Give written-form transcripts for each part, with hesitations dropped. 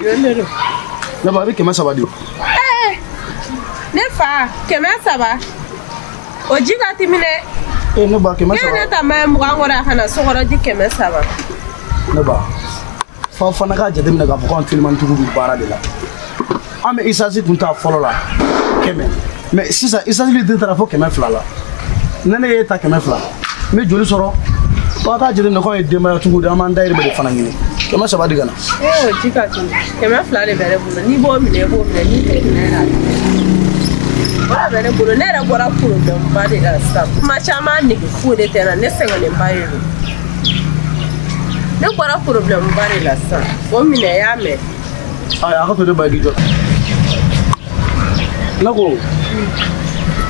Ne ba be kɛmɛ saba di. Ne fa kɛmɛ saba. O ji ka timine. Ne ba kɛmɛ saba. Ne ta ma mugan wara kana sokɔrɔ di kɛmɛ saba. Ne ba. Fa fana ka jate minɛ ka fɔ k'an telimantigiw bɛ baara de la. An bɛ isasi tun ta fɔlɔ la kɛmɛ mais sisan isasi de taara fɔ kɛmɛ fila la. Ne ye ta kɛmɛ fila. N bɛ joli sɔrɔ. Fa ka jate minɛ k'anw ye denbaya tigiw de an b'an dayirimɛ de fana ɲini. Kɛmɛ saba di ka na. O ji ka tunu. Kɛmɛ fila de bɛ ne bolo. N'i b'o minɛ i b'o minɛ n'i t'o minɛ la. Wala bɛ ne bolo ne yɛrɛ bɔra problème ba de la sisan. Kuma caman nege foyi de tɛ n na ne sɛgɛnnenba de don. Ne bɔra problème ba de la sisan. O minɛ y'a mɛn. Ayi a ka to ne ba k'i jɔ. Ne ko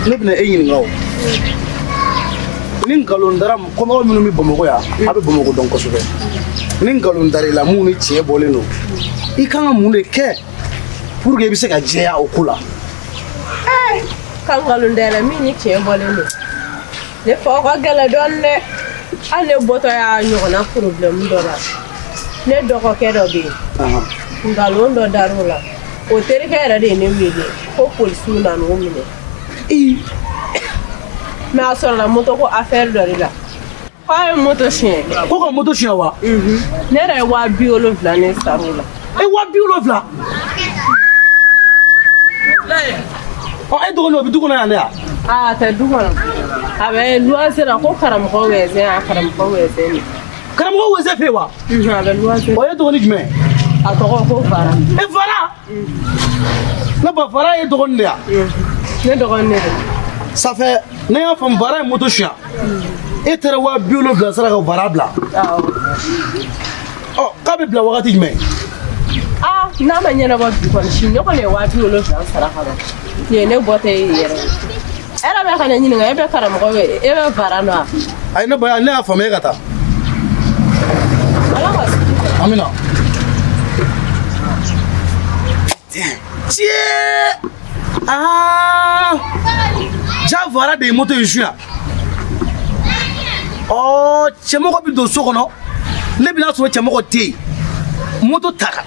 ne bɛna e ɲininka o. Ni nkalon dara kɔmɔgɔw minnu bɛ Bamakɔ yan a bɛ Bamakɔ dɔn kosɛbɛ. Ni nkalon dar'i la mun ni tiɲɛ bɔlen don I kan ka mun de kɛ pour que I bɛ se ka jɛya o ko la. Ka nkalon da la min ni tiɲɛ bɔlen don. Ne fa o ka gɛlɛn dɔɔnin dɛ. Hali ne bɔtɔ y'a ɲɔgɔnna problème dɔ la. Ne dɔgɔkɛ dɔ bɛ yen. Nkalon dɔ dar'o la. O terikɛ yɛrɛ de ye ne wele ko polisiw nana o minɛ. Mais a sɔrɔla moto ko affaire dɔ de la. K'a ye moto siɲɛ. Ko ka moto siɲɛ wa? Ne yɛrɛ ye 70,000 ne sar'o la. 70,000? E dɔgɔnin o bɛ du kɔnɔ yan de wa? A tɛ du kɔnɔ. A bɛ luwanse la ko karamɔgɔ wɛzɛn a karamɔgɔ wɛzɛn de. Karamɔgɔ wɛzɛn fɛ yen wa? A bɛ luwanse. O ye dɔgɔnin jumɛn? A tɔgɔ ko Fara. Fara? Ne ba Fara ye dɔgɔnin de ya? Ne dɔgɔnin de don. Ça fait ne y'a faamu Fara ye moto siɲɛ. E taara 70,000 sara ka Fara bila. K'a bɛ bila wagati jumɛn? N'a ma ɲɛnabɔ bi kɔni sini ne kɔni ye 70,000 sara ka ban. Nin ye ne bɔ tɛ e yɛrɛ. E yɛrɛ bɛ ka ne ɲininka e bɛ karamɔgɔ bɛ e bɛ Fara nɔ wa? Ayi ne ba ne y'a faamu e ka taa. Ala ka sigi. Amina. Tiɲɛ. Ja Fara de ye moto in suɲɛ. Cɛmɔgɔ bɛ don so kɔnɔ ne bɛna sɔrɔ cɛmɔgɔ tɛ yen moto ta kan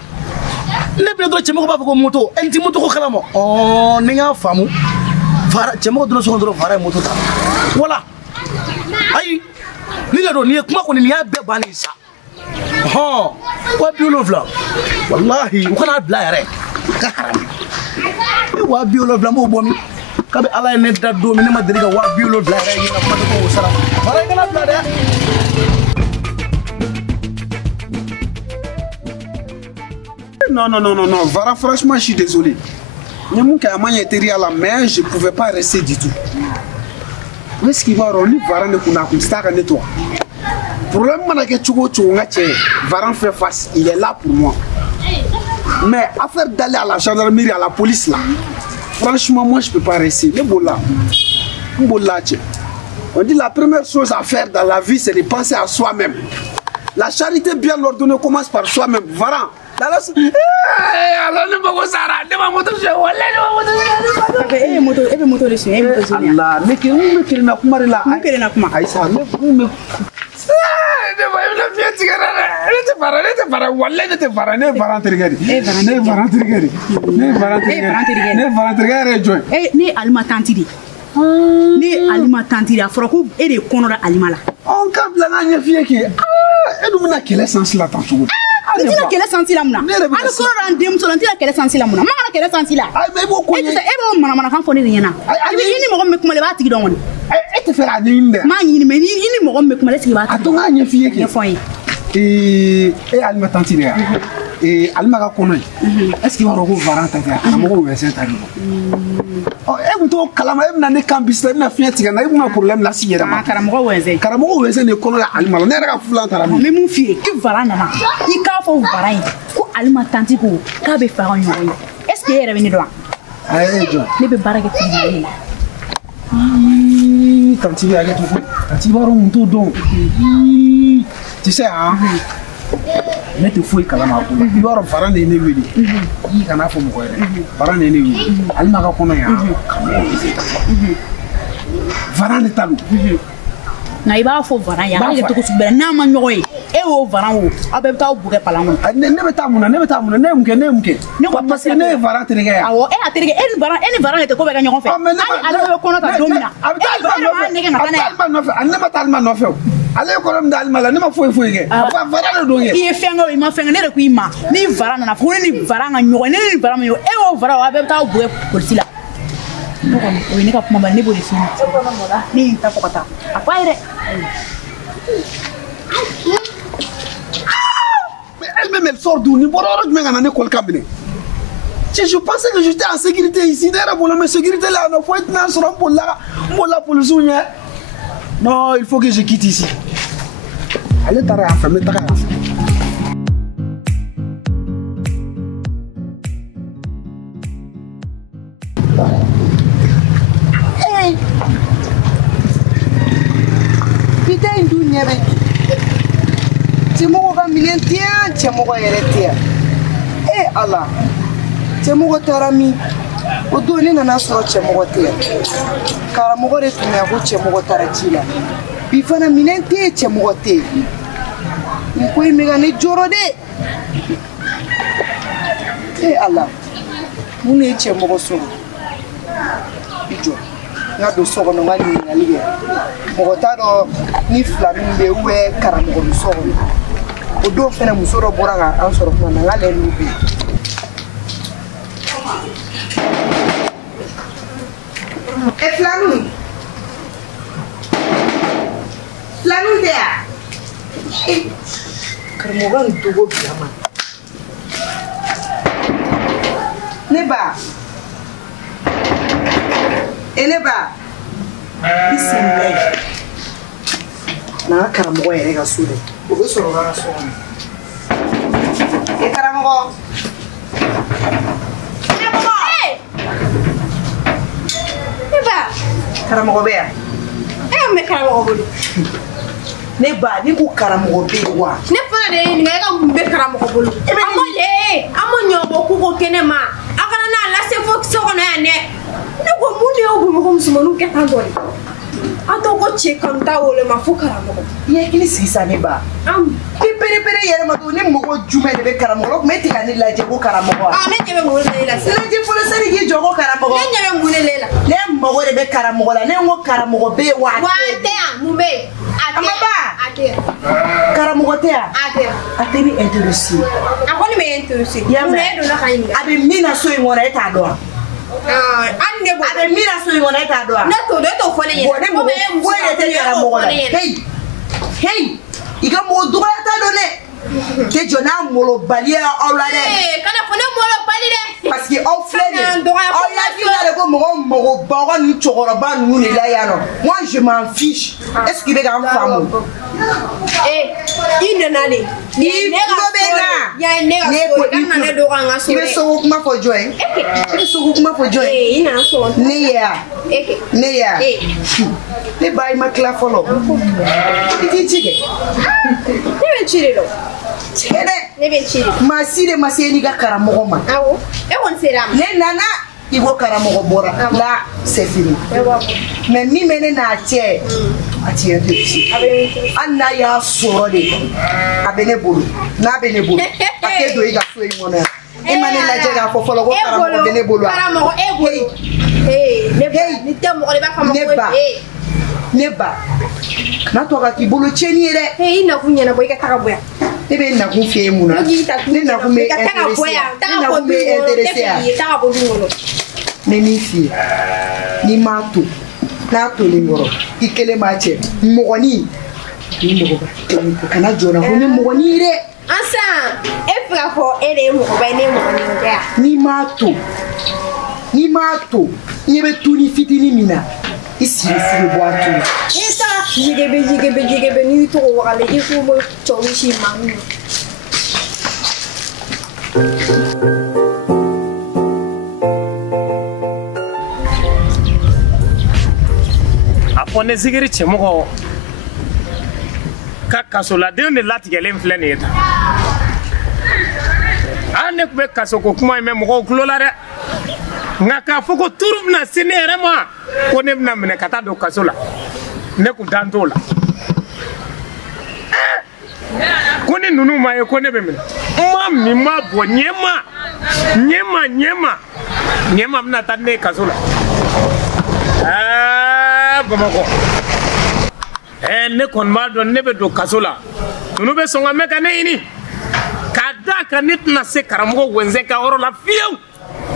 ne bɛna dɔrɔn cɛmɔgɔ b'a fɔ ko moto n tɛ moto ko kalama ni n y'a faamu Fara cɛmɔgɔ donna so kɔnɔ dɔrɔn Fara ye moto ta wala ayi ni de don nin ye kuma kɔni nin y'a bɛɛ bannen sa 70,000 walahi u kana bila yɛrɛ ka harami 70,000 m'o bɔ min kabi Ala ye ne da don min ne ma deli ka 70,000 yɛrɛ ɲini ka kuma tɛ ko o sara Fara i kana bila dɛ. Non, Vara, franchement, je suis désolé. Mais je ne pouvais pas rester du tout. Est-ce qu'il va rendre Vara ne connaît pas nettoie. Problème, Vara fait face, il est là pour moi. Mais affaire d'aller à la gendarmerie, à la police, là, franchement, moi, je ne peux pas rester. On dit la première chose à faire dans la vie, c'est de penser à soi-même. La charité bien ordonnée commence par soi-même. Vara. Tu n'as quel sens la mouna? Alors qu'on a démontré tu n'as quel sens la mouna? Maman quel sens la? Mais beaucoup. Et bon maman quand faut rien. Il y a ni me comme le bâti donc. Et te faire aller une. Mani mais ni me comme le qui va. Attends une fille qui. Et Alma Tantilia. Et Alma connaît. Est-ce qu'il va revoir Vara Tantilia? Amour ou c'est arrivé. Oh, et vous calama na ne kambisla na fiati na ibu na problème la siyera ma Karamɔgɔ wɛzɛ ne kono la alima ne yɛrɛ ka fulan tara mais mun fie ki Vara nana I k'a fɔ Vara ye ko Alima tanti ko k'a bɛ fara ɲɔgɔn ye est-ce que e yɛrɛ bɛ ne dɔn wa ne bɛ baara kɛ tribunal la tanti bɛ hakɛ to ko tanti b'a dɔn mun t'o dɔn tu sais hein ne te foyi kalama ko I b'a dɔn Vara de ye ne wele I kana fɔ mɔgɔ yɛrɛ Vara de ye ne wele Alima ka kɔnɔ yan Vara de ta don nka i b'a fɔ varan ye a ka kɛ cogo sugu bɛɛ n'a ma ɲɔgɔn ye e y'o varan o aw bɛɛ bɛ taa bugɛ palan kɔnɔ. ne bɛ taa mun na ne bɛ taa mun na ne ye mun kɛ ne ye mun kɛ. ne ko parce que ne ye varan terikɛ ye. awɔ e y'a terikɛ e ni varan de tɛ ko bɛ kɛ ɲɔgɔn fɛ. hali ale bɛ kɔnɔ ta don min na a bɛ taa Alima nɔfɛ ne ma taa Alima nɔfɛ o ale ye kɔnɔ min da Alima la ne ma foyi foyi kɛ a ko varan de don kɛ. i ye fɛn kɛ o i ma fɛn kɛ ne de ko i ma ni varan nana fo ne ni varan ka ɲɔgɔn ne ni varan ma ɲɔgɔn e y'o varan o aw bɛɛ bɛ taa bugɛ polisi la. ne kɔni o ye ne ka kuma bali ne b'o de f'i ɲɛna ne ye n ta fɔ ka taa a fɔ a ye dɛ. Mais elle-même, elle sort d'où? Je pensais que j'étais en sécurité ici. Mais sécurité là, il faut être là pour la police. Non, il faut que je quitte ici. Allez, t'as rien à faire, mais t'as rien à faire. Hey! Putain, d'où n'y avait cɛmɔgɔ ka minɛn tɛ yan cɛmɔgɔ yɛrɛ tɛ yan ala cɛmɔgɔ taara min o don ne nana sɔrɔ cɛmɔgɔ tɛ yan karamɔgɔ de tun bɛ yan ko cɛmɔgɔ taara ci la bi fana minɛn tɛ yen cɛmɔgɔ tɛ yen nin ko in bɛ ka ne jɔrɔ dɛ ala mun de ye cɛmɔgɔ sɔrɔ i jɔ n ka don so kɔnɔ n ka ɲininkali kɛ mɔgɔ t'a dɔn ni filaninw bɛ yen ou bien karamɔgɔ bɛ so kɔnɔ o don fɛnɛ muso dɔ bɔra ka an sɔrɔ kuma na n ka lɛn n'u bɛ yen filaninw tɛ yan karamɔgɔ nin dogo bila ma ne ba ne ba bisimila n'an ka karamɔgɔ yɛrɛ ka so dɛ o bɛ sɔrɔ ka so kɔnɔ karamɔgɔ ne ba karamɔgɔ bɛ yan mun bɛ karamɔgɔ bolo ne ba ni ko karamɔgɔ bɛ yen wa ne fana de ye ɲininka e ka mun bɛ karamɔgɔ bolo an ma ɲɔbɔ k'u ko kɛnɛ ma a kana n'a lase fo so kɔnɔ yan dɛ ne ko mun de y'o bamakɔ musomanninw kɛ tan tɔ de an tɔ ko cɛ kanu t'a wolo ma fo karamɔgɔ i hakili sigi sa ne ba i perepere yɛrɛ ma don ni mɔgɔ jumɛn de bɛ karamɔgɔ la o tuma e tɛ ka ne lajɛ ko karamɔgɔ wa ne ɲɛ bɛ mun de la sisan lajɛ fɔlɔ sani k'i jɔ ko karamɔgɔ ne ɲɛ bɛ mun de la ne mago de bɛ karamɔgɔ la ne ko karamɔgɔ bɛ yen wa a tɛ yan mun bɛ yen a tɛ yan karamɔgɔ tɛ yan a tɛ ni intéressé a kɔni bɛ intéressé mun na e donna ka ɲininka a bɛ min na so in kɔnɔ e t'a dɔn wa hali ne bolo a bɛ min na so in kɔnɔ e t'a dɔn wa ne t'o dɔn e t'o fɔ ne ɲɛna ne mɔgɔ foyi de tɛ karamɔgɔ la hey i ka mɔgɔ dɔgɔya t'a dɔn dɛ tɛ jɔ n'a molobali ye aw la dɛ kana fɔ ne molobali dɛ parce que aw filɛ nin ye aw hakili la de ko mɔgɔ magobaw ni cɛkɔrɔba ninnu de la yan nɔ moi je m'en fiche est ce que i bɛ k'an faamu i nana de i tulo bɛ n na ne ko i bɛ sogo kuma fɔ jɔn ye i bɛ sogo kuma fɔ jɔn ye ne ye yan ne ye yan ne ba i ma tila fɔlɔ i t'i ci kɛ ne bɛ ci de dɔn tigɛ dɛ ne bɛ ci de maa si de ma se n'i ka karamɔgɔ ma awɔ e kɔni sera a ma ne nana i ko karamɔgɔ bɔra là c'est fini mais min bɛ ne n'a cɛ a ti intéressé hali n'a y'a sɔrɔ de a bɛ ne bolo n'a bɛ ne bolo a tɛ don i ka so in kɔnɔ yan e ma ne lajɛ k'a fɔ fɔlɔ ko karamɔgɔ bɛ ne bolo wa karamɔgɔ e bolo ne ba ni tɛ mɔgɔ de b'a fɔ ma ko ne ba kana to ka k'i bolo tiɲɛni ye dɛ i nakun ɲɛnabɔ i ka taga bɔ yan ne bɛ nakun f'i ye mun na ne nakun bɛ intéressé yan ne nakun bɛ intéressé yan ne min f'i ye n'i m'a to n'a tolen kɔrɔ i kelen b'a cɛ mɔgɔnin ni mɔgɔ b'a kelen ko kana jɔ na ko ne mɔgɔnin ye dɛ an san e fɛ ka fɔ e de ye mɔgɔba ye ne ye mɔgɔnin tɛ yan n'i m'a to i ɲɛ bɛ tuni fitinin min na i sigi furu bɔ a tulu i ta jɛgɛbɛ n'i to k'o wagale i k'o bɔ cɛw si ma a fɔ ne sigiri cɛmɔgɔ ka kasoladenw de latigɛlen filɛ nin ye tan ne tun bɛ kasoko kuma in mɛn mɔgɔw tulo la dɛ nka k'a fɔ ko turu bɛna se ne yɛrɛ ma ko ne bɛna minɛ ka taa don kaso la ne kun dan t'o la nunu ma ye ko ne be min ma mi ma bo nyema mna tanne kasula Bamako ne kon ma don ne be do kasula nunu be songa me kan ini kada kan nit na se karamo wenze ka oro la fiyo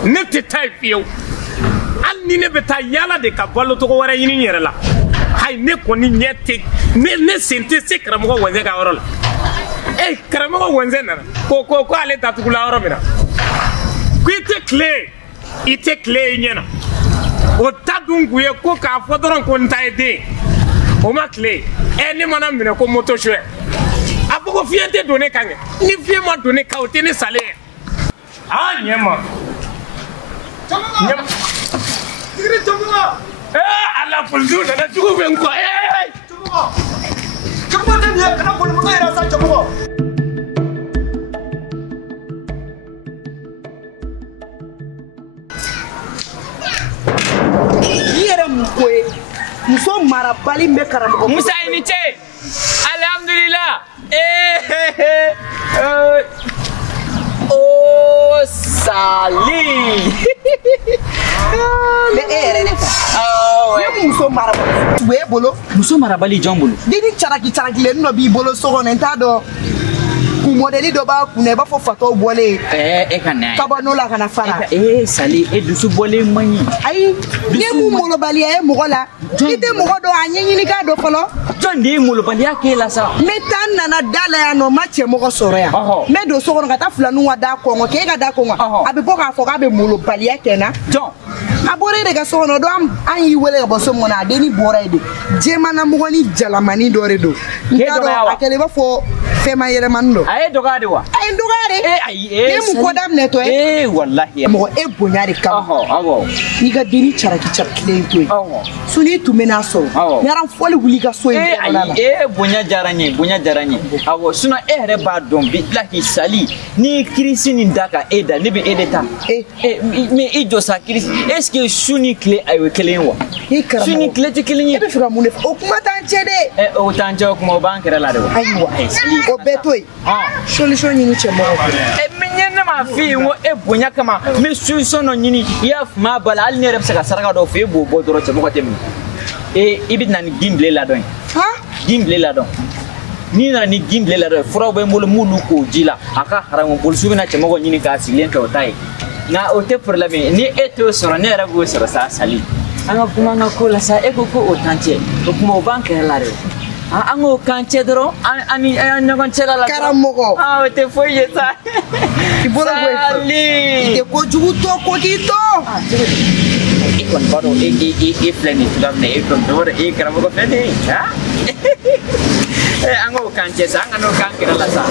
ne te tai fiyo al ni ne be ta yala de ka ballo to ko wara yini yere la hay ne ko ni nyete ne sente se karamo wenze ka oro la karamo wenze na ko ale ta tukula oro mina ku ite clé nyena o tadungu ye ko ka fodoron ko ntaide o ma clé ni mana mine ko moto chwe aboko fiente donné kange ni fie ma donné ka o tene salaire nyema tiri tomo ala fuldu na tugo ben ko tomo tan ya kana ko mo era sa tomo Mukwe muso marabali me karamoko Musa inite alhamdulillah oh Sali le reneta ye muso marabali we bolo muso marabali jambolo dini charaki le no bi bolo so honenta do ku modeli do ba ku ne ba fo fato bole kana kaba no la kana fara Sali dusu bole mani ay ne mu molo bali e mo gola ite mo godo anyi ni ka do folo John de molo bali akela sa metan nana dala ya no matche mo go soro ya me do so gono kata fulanu wa da ko ngo ke ga da ko ngo abi bo ka fo ka be molo bali akena John abore de ga so no do am an yi wele ga bo so mo na de ni bora de je mana mo ni jalamani do re do ngado akele ba fo fe ma yere mando ay dogade wa ay dogade ne mu ko dam ne to wallahi mo bonyari kam ni ga dini charaki chapkile to suni tu mena so yaran foli wuli ga so bonya jaranye awo suna re ba don billahi Sali ni krisini ndaka eda ni be edeta me ijo sa krisi est-ce que suni clé ayo kelenwa suni clé te kelenye be fira mune o kuma tanche de o tanche o kuma bankere la de aywa o betoi solution ni chemo menyena ma fi wo bonya kama me solution no nyini ya ma bala al ne rep saka saraka do fe bo doro chemo ko temi ibidna ni gimble la don gimble la don ni na ni gimble la don fura be mulu ko jila aka haram bol subina chemo ko nyini ka silen to tai na o te problème ni eto soro ne rago soro sa Sali anga kuma nga ko la sa ego ko o tanche o kuma o banque la re ango kanche doro ani nyagon chela la karamogo o te foye sa iboro Sali te ko juto ko kito ikon baro e plani tudamne e kon doro e karamogo fete ango kanche sa angano kankira la sa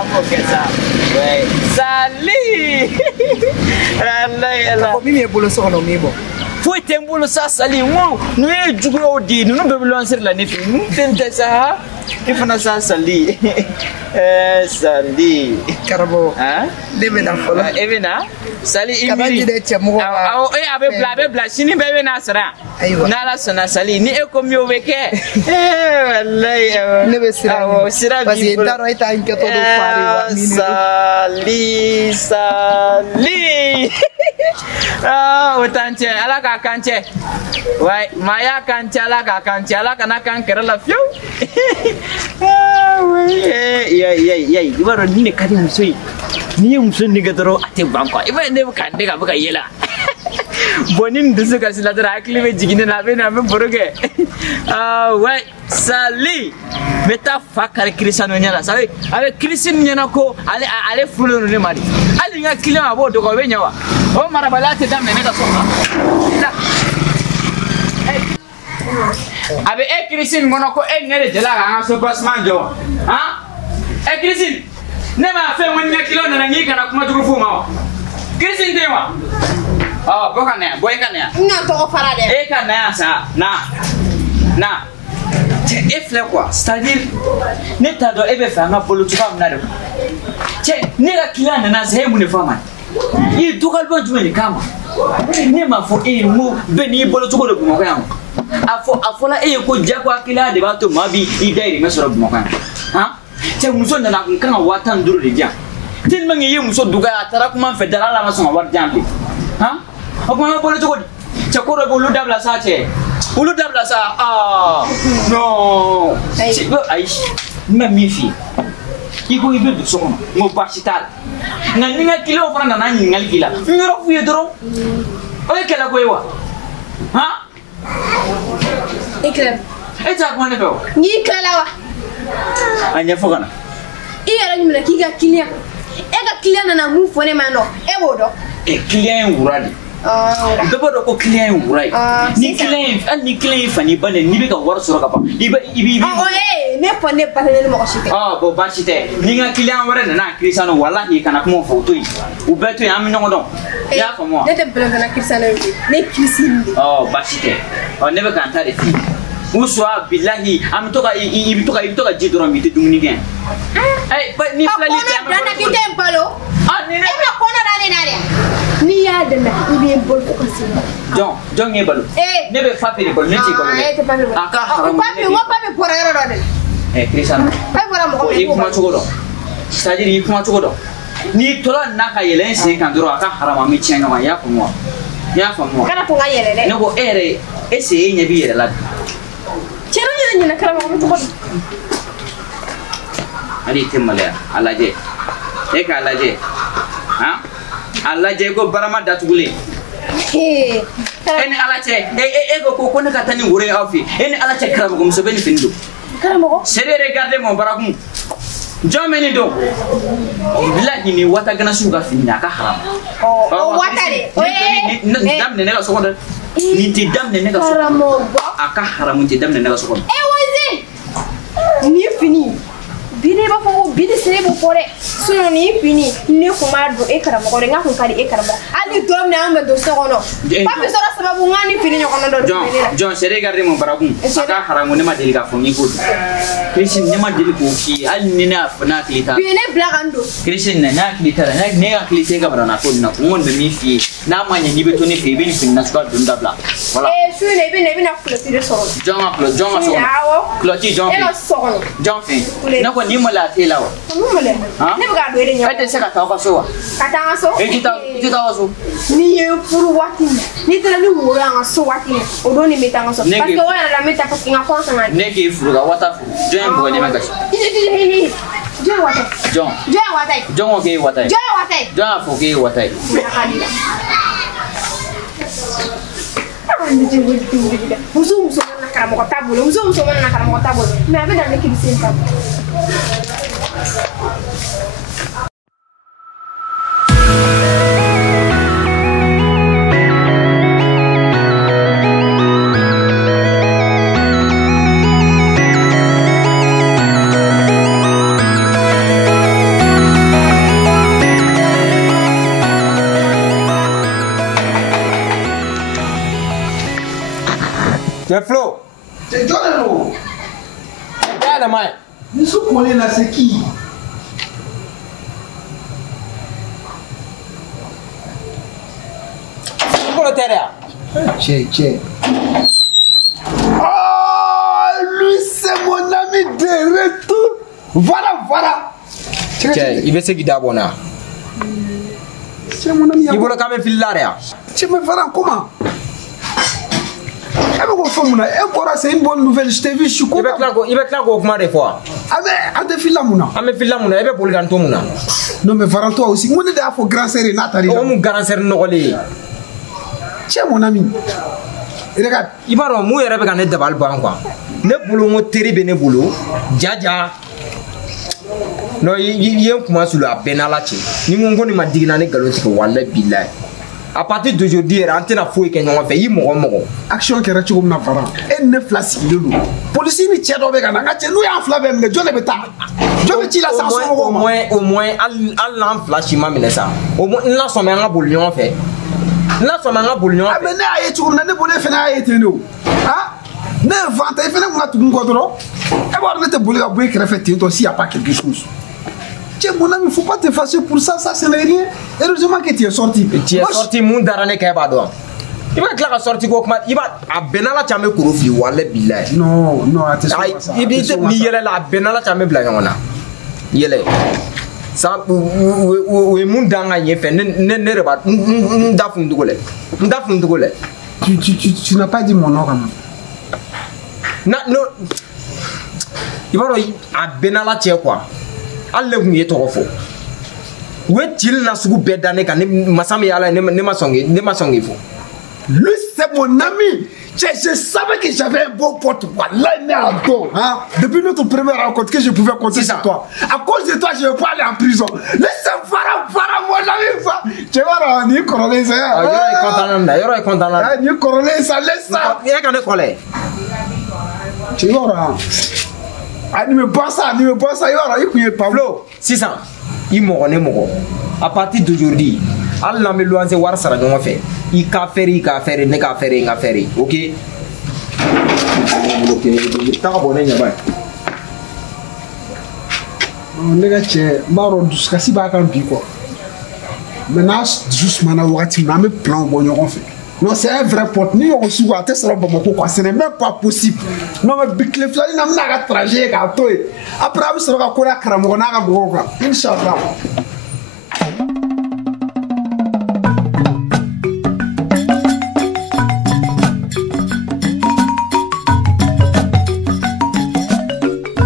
amo ke sa Sali Allah ko mi bolo so no mi bo foi tembolo sa Sali mo no e jugo di no be lancer la nefi no tente sa ifana sa Sali Sali karabo debe na folo evena Sali imiri de chemo abe bla sini bebe na sara na la sona Sali ni e ko mi obeke wallahi ne be sira bi taro ita inke to do fari wa Sali otante ala ka kanche wai maya kanche ala kana kan kera la fiu ya ibaro ni kadi musoi ni musoni gadoro ate banko iba ne kan de ka yela bonin dusu ka sila dara akli be jigine na be boroge wai Sali meta fakar Cristiano nyala sabe ave Cristiano nyana ko ale fulo ne mari ali nga kilima bo do ko be nyawa o marabalate damne ne ka so abe Cristiano ngono ko ngere jela nga so basman jo Cristiano ne ma fe wonni kilo na ngi kana kuma turufu ma Cristiano dewa boka ne boy kana na to farade kana sa na efle quoi c'est-à-dire ne ta do ebe fa nga bolo tuka mna de ne la kilana na sehemu ne fama hii duka albo jumeni kama ne ma fɔ e ye n ko bɛɛ n'i bolo cogo de Bamakɔ yan a fɔla e ye ko jagoya de b'a to maa bi i dayirimɛ sɔrɔ Bamakɔ yan han cɛ muso nana a kun kan ka 15,000 de di yan tellement que i ye muso dɔgɔya a taara kuma n fɛ dara ala ma sɔn ka wari di yan bilen han o kuma bɛ bolo cogo di cɛ ko dɔ bɛ olu dabila sa cɛ olu dabila sa non ayi n bɛ min f'i ye i ko i bɛ don so kɔnɔ n ko baasi t'a la nka ni n ka client fana nana ɲininkali k'i la n yɔrɔ f'u ye dɔrɔn o ye kɛlɛ ko ye wa han i kɛlɛ e t'a kuma ne fɛ o n'i kɛlɛ wa a ɲɛfɔ ka na i yɛrɛ ɲuman k'i ka client e ka client nana mun fɔ ne ma nɔ e b'o dɔn client ye wura de bɛɛ b'a dɔn ko client ye wura ye ni client hali ni client ye fani ba de n'i bɛ ka wari sɔrɔ ka ban i b'i ne fɔ ne ba tɛ ne mɔgɔ si tɛ bon baasi tɛ ni n ka client wɛrɛ nana Cristiano walahi kana kuma fɔ o to yen u bɛɛ to yen an bɛ ɲɔgɔn dɔn i y'a faamu wa ne tɛ bɛlɛntana Cristiano ye ne Christine de baasi tɛ ne bɛ ka n ta de f'i ye ou soit bilahi an bɛ to ka i bɛ to ka ji dɔrɔn i tɛ dumuni kɛ ni filɛli tɛ kɔnɔ danna k'i tɛ balo e bɛ kɔnɔ da ne na dɛ n'i y'a danna i bɛ balo fo ka se jɔn ye balo ne bɛ papier de balo ne t'i balo dɛ a ka haramu papier n ko papier bɔra yɔrɔ dɔ de Cristiano papier bɔra mɔgɔ i kuma cogo dɔn c'est à dire i kuma cogo dɔn n'i tora n'a ka yɛlɛ n sen kan dɔrɔn a ka haramu an bɛ tiɲɛ ɲɔgɔn i y'a faamu wa kana to n ka yɛlɛ dɛ ne ko e yɛrɛ est ce que e ɲɛ b'i yɛrɛ la bi cɛ dɔ yɛrɛ ɲinɛ karamɔgɔ bɛ cogo di hali i tɛ maloya a lajɛ e k'a lajɛ han a lajɛ ko barama datugulen e ni ala cɛ e ko ne ka taa ni woro ye aw fɛ e ni ala cɛ karamɔgɔ muso bɛ nin fini don karamɔgɔ c'est de regarder mon barakun jɔn bɛ nin don bilahi nin wata ganasiw ka fini a ka haram o wata de o ye daminɛ ne ka so kɔnɔ nin tɛ daminɛ ne ka so kɔnɔ a ka haramu tɛ daminɛ ne ka so kɔnɔ woze ni fini bi ne b'a fɔ ko bi de sere b'o fɔ dɛ sinon ni fini ne kun b'a don e karamɔgɔ de n ka kun ka di e karamɔgɔ hali don min na an bɛ don so kɔnɔ papi sɔrɔ sababu n ka ni fini ɲɔgɔnna dɔ jɔn c'est regarder mon barakun a ka haramu ne ma deli k'a fɔ n k'i k'o don Christine ne ma deli k'o f'i ye hali ni ne y'a fɔ n'a hakili t'a la bi ne bila ka n don Christine ne hakili t'a la ne hakili tɛ e ka barana ko nin na ko n kɔni bɛ min f'i ye n'a ma ɲɛ n'i bɛ to ne fɛ i bɛ nin fini nasuguya don dabila voilà su in na i bɛna kulɔti de sɔrɔ jɔn ka so kɔnɔ kulɔti jɔn fɛ jɔn fɛ ne ko n'i ma la t'e la wa ne bɛ k'a don e de ɲɛ e tɛ se ka taa aw ka so wa ka taa n ka so i tɛ taa aw ka so n'i ye furu waati min n'i taara ni woro y'an ka so waati min o don nin bɛ taa n ka so parce que o yɛrɛ la n bɛ taa parce que n ka kɔn sanga ne k'e furu ka wata furu jɔn ye bugɔli ma gasi jɔn ye wata ye jɔn ye wata ye jɔn ko k'e ye wata ye jɔn ye wata ye jɔn y'a fɔ k'e ye wata ye muso mana karamɔgɔ t'a bolo muso mana karamɔgɔ t'a bolo mais a bɛ na ne Christine ta bolo C'est Flo. C'est toi le nom. Regarde, Mike. Nous sommes là, c'est qui? C'est pour le terrain. Tiens. Oh, lui, c'est mon ami de retour. Voilà. Tiens, il veut se guider à Bona. C'est mon ami. Il veut quand même filer là. Tu me feras comment? C'est une bonne nouvelle, je t'ai vu, je suis content. Il va claquer au des fois. Ah, tu fais la mouna. Ah, mais file la mouna, il va pour le ganto mouna. Non, mais Varan, toi aussi, moi, je faut grand serre Nathalie. Oh, mon grand serre Nogolé. Tiens, mon ami. Regarde. Il va remuer avec un aide de balban, quoi. Ne boulot, mon terrible ne boulot. Dja. Non, il y a un comment sur la pénalati. Ni mon gon m'a dit que galotique Walla Billah. À partir d'aujourd'hui, rentrer la fouille qu'il y a fait, il mourra. Action qui est retirée na Varan. Et ne place le loup. Police ni tient avec un agacé, nous y a un flamme, le John Beta. Je veux dire la sanction au moins, Allah flash m'a mené ça. Au moins, là, son mère a bouillon fait. Là, son mère a bouillon. Ah, mais n'a été comme n'a pas fait n'a été nous. Ah, ne vente, il fait n'a pas tout le monde. Et voilà, ne te boulez à bouillir qui refait aussi, il n'y a pas quelque chose. Tiens, mon ami, il ne faut pas te fâcher pour ça, ça, ce n'est rien. Heureusement que tu es sorti. Tu es sorti, mon darane Kebadon. Il va te la sortir comment il va à Benala Chamé Kouroufi ou à l'Ebila. Non, non, attention. Il dit qu'il y a la Benala Chamé Blagona. Il est. Ça, ou mon danga y est fait, ne pas, n'dafundoulet. Tu n'as pas dit mon nom, quand même. Non. Il va à Benala Tché quoi. Allez, vous y êtes au fond. Où est-il na sugu bedane kan masami ala ne ma songi fo. Lui c'est mon ami. Je savais que j'avais un bon pote. Là il est à dos. Hein? Depuis notre première rencontre que je pouvais compter sur toi. À cause de toi je ne vais pas aller en prison. Laisse Farah mon ami. Tu vois ni corolé ça. Yoro est content là. Ni corolé ça laisse ça. Il y a quand colère. Tu vois ni me passe ça il est Pablo 600. Il m'a à partir d'aujourd'hui, Allah me loin de voir ça dans ma fait. Il a fait, ne qu'a fait, ok? T'as abonné, n'y a pas. Les gars, c'est marrant, tout ce que c'est pas comme quoi. Maintenant, juste maintenant, on a mis plan bon on fait. Non, c'est un vrai pote. Ni on se voit, ce n'est même pas possible. Non, mais Biclef, là, il n'a pas de trajet. Après, on se revoit à Karamona, Inch'Allah.